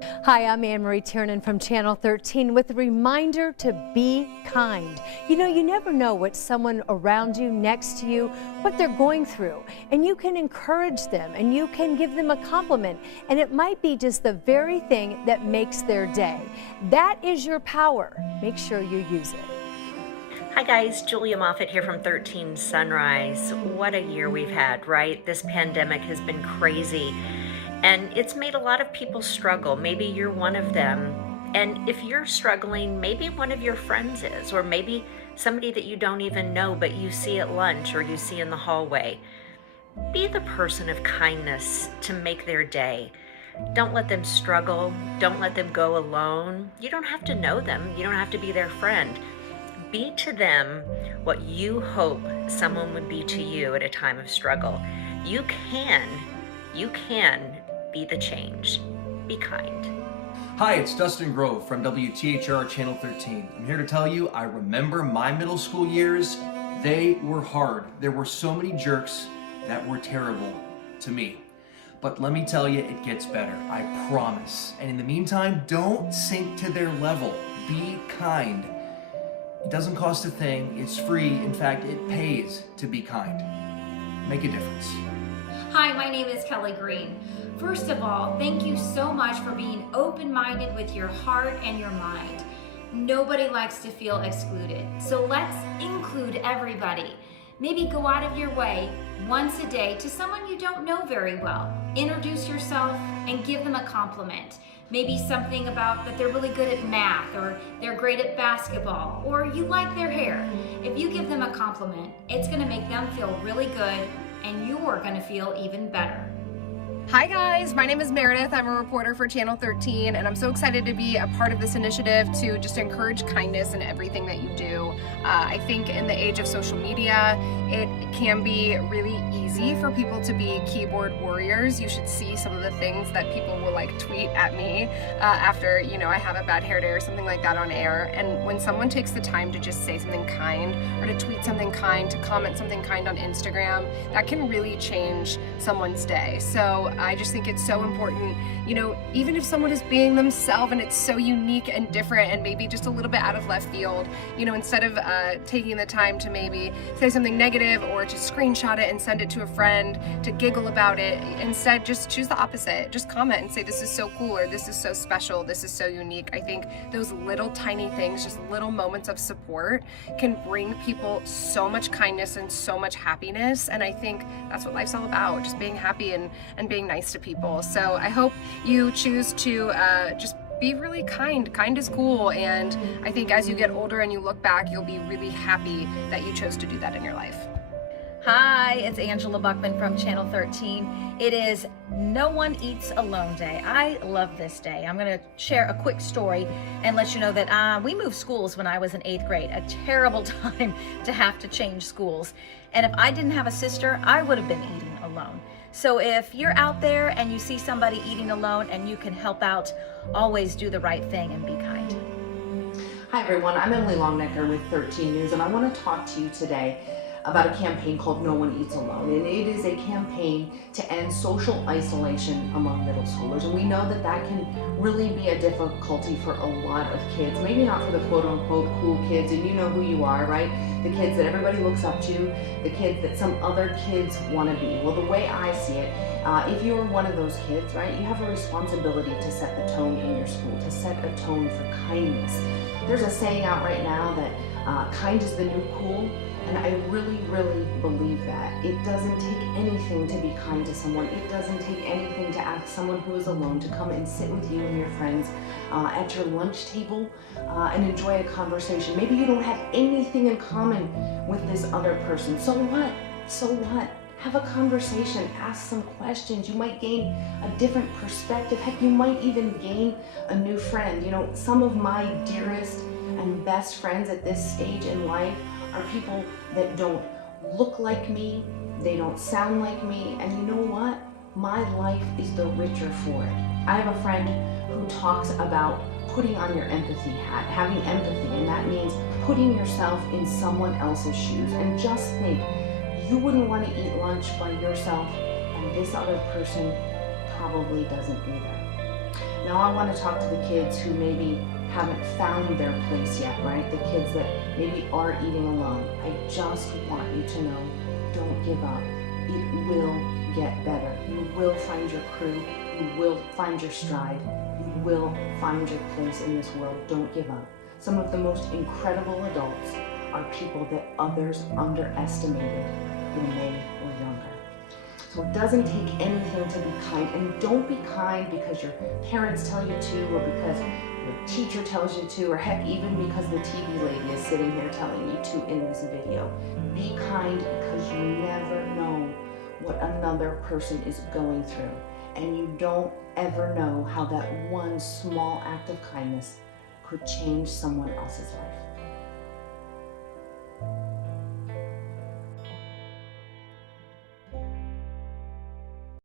Hi, I'm Anne Marie Tiernan from Channel 13 with a reminder to be kind. You know, you never know what someone around you, next to you, what they're going through. And you can encourage them and you can give them a compliment. And it might be just the very thing that makes their day. That is your power. Make sure you use it. Hi guys, Julia Moffatt here from 13 Sunrise. What a year we've had, right? This pandemic has been crazy and it's made a lot of people struggle. Maybe you're one of them. And if you're struggling, maybe one of your friends is, or maybe somebody that you don't even know but you see at lunch or you see in the hallway. Be the person of kindness to make their day. Don't let them struggle. Don't let them go alone. You don't have to know them. You don't have to be their friend. Be to them what you hope someone would be to you at a time of struggle. You can be the change. Be kind. Hi, it's Dustin Grove from WTHR Channel 13. I'm here to tell you I remember my middle school years. They were hard. There were so many jerks that were terrible to me. But let me tell you, it gets better. I promise. And in the meantime, don't sink to their level. Be kind. It doesn't cost a thing. It's free. In fact, it pays to be kind. Make a difference. Hi, my name is Kelly Green. First of all, thank you so much for being open-minded with your heart and your mind. Nobody likes to feel excluded, so let's include everybody. Maybe go out of your way once a day to someone you don't know very well. Introduce yourself and give them a compliment. Maybe something about that they're really good at math, or they're great at basketball, or you like their hair. If you give them a compliment, it's gonna make them feel really good and you're gonna feel even better. Hi guys, my name is Meredith. I'm a reporter for Channel 13 and I'm so excited to be a part of this initiative to just encourage kindness in everything that you do. I think in the age of social media, it can be really easy for people to be keyboard warriors. You should see some of the things that people will like tweet at me after, I have a bad hair day or something like that on air. And when someone takes the time to just say something kind or to tweet something kind, to comment something kind on Instagram, that can really change someone's day. So I just think it's so important, even if someone is being themselves and it's so unique and different and maybe just a little bit out of left field, instead of taking the time to maybe say something negative or to screenshot it and send it to a friend to giggle about it, instead just choose the opposite. Just comment and say, this is so cool, or this is so special, this is so unique. I think those little tiny things, just little moments of support, can bring people so much kindness and so much happiness. And I think that's what life's all about, just being happy and being nice to people. So I hope you choose to just be really kind. Kind is cool, and I think as you get older and you look back, you'll be really happy that you chose to do that in your life. Hi, it's Angela Buckman from Channel 13. It is No One Eats Alone Day. I love this day. I'm going to share a quick story and let you know that we moved schools when I was in 8th grade. A terrible time to have to change schools. And if I didn't have a sister, I would have been eating alone. So if you're out there and you see somebody eating alone and you can help out, always do the right thing and be kind. Hi everyone, I'm Emily Longnecker with 13 News, and I want to talk to you today about a campaign called No One Eats Alone. And it is a campaign to end social isolation among middle schoolers. And we know that that can really be a difficulty for a lot of kids. Maybe not for the quote unquote cool kids, and you know who you are, right? The kids that everybody looks up to, the kids that some other kids want to be. Well, the way I see it, if you're one of those kids, right, you have a responsibility to set the tone in your school, to set a tone for kindness. There's a saying out right now that kind is the new cool. And I really, really believe that. It doesn't take anything to be kind to someone. It doesn't take anything to ask someone who is alone to come and sit with you and your friends at your lunch table and enjoy a conversation. Maybe you don't have anything in common with this other person. So what? So what? Have a conversation, ask some questions. You might gain a different perspective. Heck, you might even gain a new friend. Some of my dearest and best friends at this stage in life are people that don't look like me, they don't sound like me, and you know what? My life is the richer for it. I have a friend who talks about putting on your empathy hat, having empathy, and that means putting yourself in someone else's shoes. And just think, you wouldn't want to eat lunch by yourself, and this other person probably doesn't either. Now I want to talk to the kids who maybe haven't found their place yet, right? The kids that maybe are eating alone. I just want you to know, don't give up. It will get better. You will find your crew. You will find your stride. You will find your place in this world. Don't give up. Some of the most incredible adults are people that others underestimated when they were younger. So it doesn't take anything to be kind. And don't be kind because your parents tell you to, or because your teacher tells you to, or heck, even because the TV lady is sitting here telling you to in this video. Be kind because you never know what another person is going through. And you don't ever know how that one small act of kindness could change someone else's life.